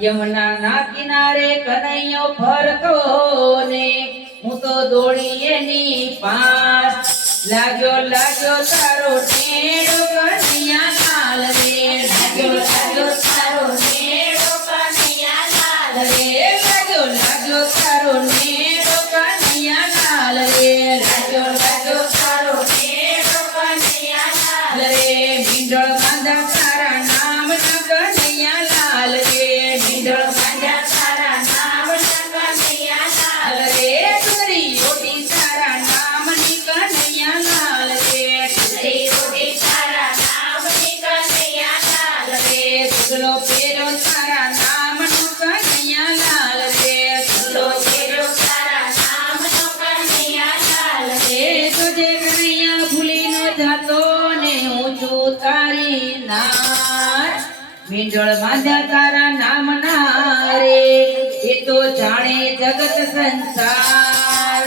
યમુના કિનારે કનૈયો ફરતો ને હું તો દોડી એની પાસ લાગ્યો તારો નેડો કનૈયા લાલ રે લાગ્યો તારો નેડો કનૈયા લાલ રે લાગ્યો તારો નેડો કનૈયા લાલ રે લાગ્યો તારો નેડો કનૈયા લાલ રે મીંડળ બાંધા તારા નામ ના કનૈયા લાલ રે મીંડળ બાંધા તારા નામ ના કનૈયા લાલ રે સુંદરી ઓડી તારા નામ ની કનૈયા લાલ રે સુંદરી ઓડી તારા નામ ની કનૈયા લાલ રે સુગલો પેરો તારા નામ નો કનૈયા લાલ રે સુગલો પેરો તારા નામ નો કનૈયા લાલ રે તુજે કનૈયા ભૂલી ન જાતો ને ઊંચું તારી નાર મીંડળ બાંધ્યા તારા નામ ના રે એ તો જાણે જગત સંસાર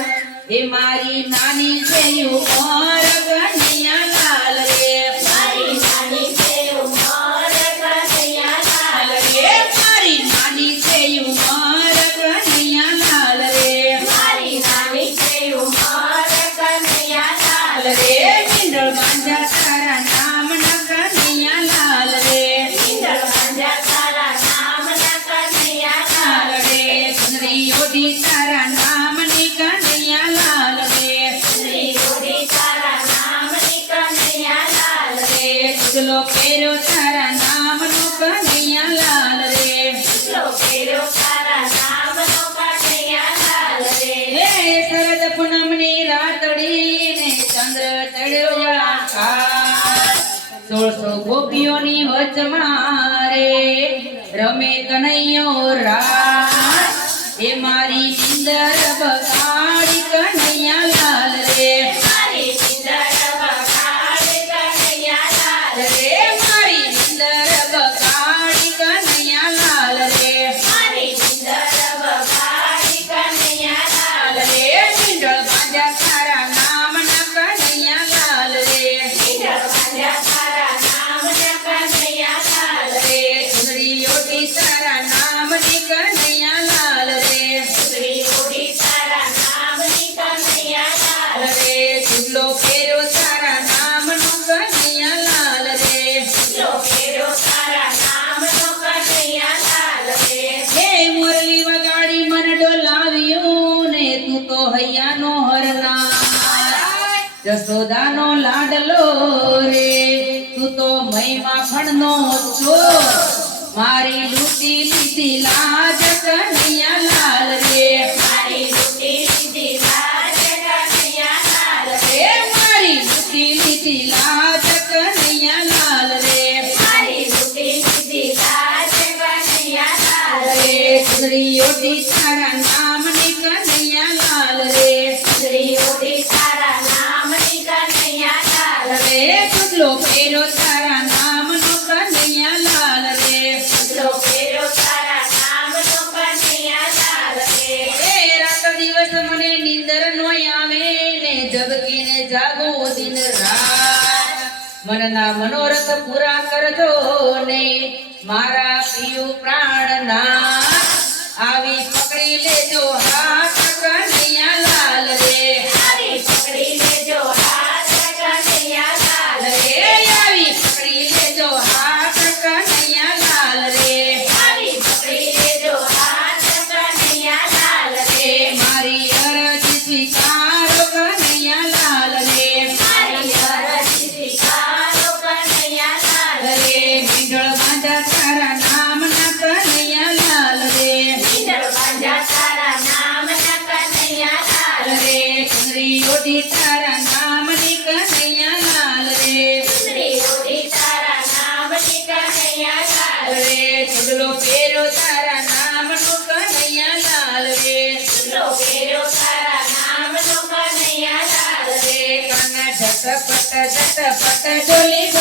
એ મારી નાની છે ઉમર કનૈયા લાલ રે મારી નાની છે ઉમર કનૈયા લાલ રે મારી નાની છે ઉમર કનૈયા લાલ રે મારી નાની છે ઉમર કનૈયા લાલ રે મીંડળ બાંધ્યા તારા નામ ના કનૈયા લાલ રે મીંડળ બાંધ્યા તારા નામ ના કનૈયા લાલ રે સુંદરી ઓડી તારા નામ ની કનૈયા લાલ રે સુંદરી ઓડી તારા નામ ની કનૈયા લાલ રે સુગલો પેરો તારા નામ નો કનૈયા લાલ રે સુગલો પેરો તારા નામ નો કનૈયા લાલ રે હે શરદ પૂનમની રાતડી ને ચંદ્ર ચડ્યો આકાશ 1600 ગોપીઓની વચમાં રે રમે કનૈયો રાસ એ મારી નિંદર બગાડી કનૈયા લાલ રે મારી નિંદર બગાડી કનૈયા લાલ રે મારી નિંદર બગાડી કનૈયા લાલ રે મારી નિંદર બગાડી કનૈયા લાલ રે મીંડળ બાંધ્યા તારા નામ ના કનૈયા લાલ રે મીંડળ બાંધ્યા તારા નામ ના કનૈયા લાલ રે સુંદરી ઓડી તારા નામ ની કનૈયા લાલ રે સુંદરી ઓડી તારા નામ ની કનૈયા લાલ રે સુગલો પેરો તારા નામ નો કનૈયા લાલ રે સુગલો પેરો તારા નામ નો કનૈયા લાલ રે હે મુરલી વગાડી મન ડોલાવ્યું ને તું તો હૈયાનો હરનાર જસોદાનો લાડલો રે તું તો મહિમા ખણનો છો મારી લૂટી લીધી લાજ કનૈયા લાલ રે મારી લૂટી લીધી લાજ કનૈયા લાલ રે મારી લૂટી લીધી લાજ કનૈયા લાલ રે મારી લૂટી લીધી લાજ કનૈયા લાલ રે સુંદરી ઓડી તારા નામ ની કનૈયા લાલ રે સુંદરી ઓડી તારા નામ ની કનૈયા લાલ રે સુગલો પેરો તારા નામ નો કનૈયા લાલ રે સુગલો પેરો તારા નામ નો કનૈયા લાલ રે એ રાત દિવસ મને નીંદર નો આવે ને જગીને જાગો દિન રાત મનના મનોરથ પૂરા કરજો ને મારા પિયુ પ્રાણના આવી પકડી લેજો હાથ કનૈયા લાલ રે આવી પકડી લેજો હાથ કનૈયા લાલ રે આવી પકડી લેજો હાથ કનૈયા લાલ રે આવી પકડી લેજો હાથ કનૈયા લાલ રે મારી અરજી સ્વીકારો કનૈયા લાલ રે મારી અરજી સ્વીકારો કનૈયા લાલ રે મીંડળ બાંધ્યા તારા નામ ના કનૈયા લાલ રે મીંડળ બાંધ્યા તારા નામ ના કનૈયા લાલ રે સુંદરી ઓડી તારા નામ ની કનૈયા લાલ રે સુંદરી ઓડી તારા નામ ની કનૈયા લાલ રે સુગલો પેરો તારા નામ નો કનૈયા લાલ રે સુગલો પેરો તારા નામ નો કનૈયા લાલ રે કાના ઝટપટ ડોલી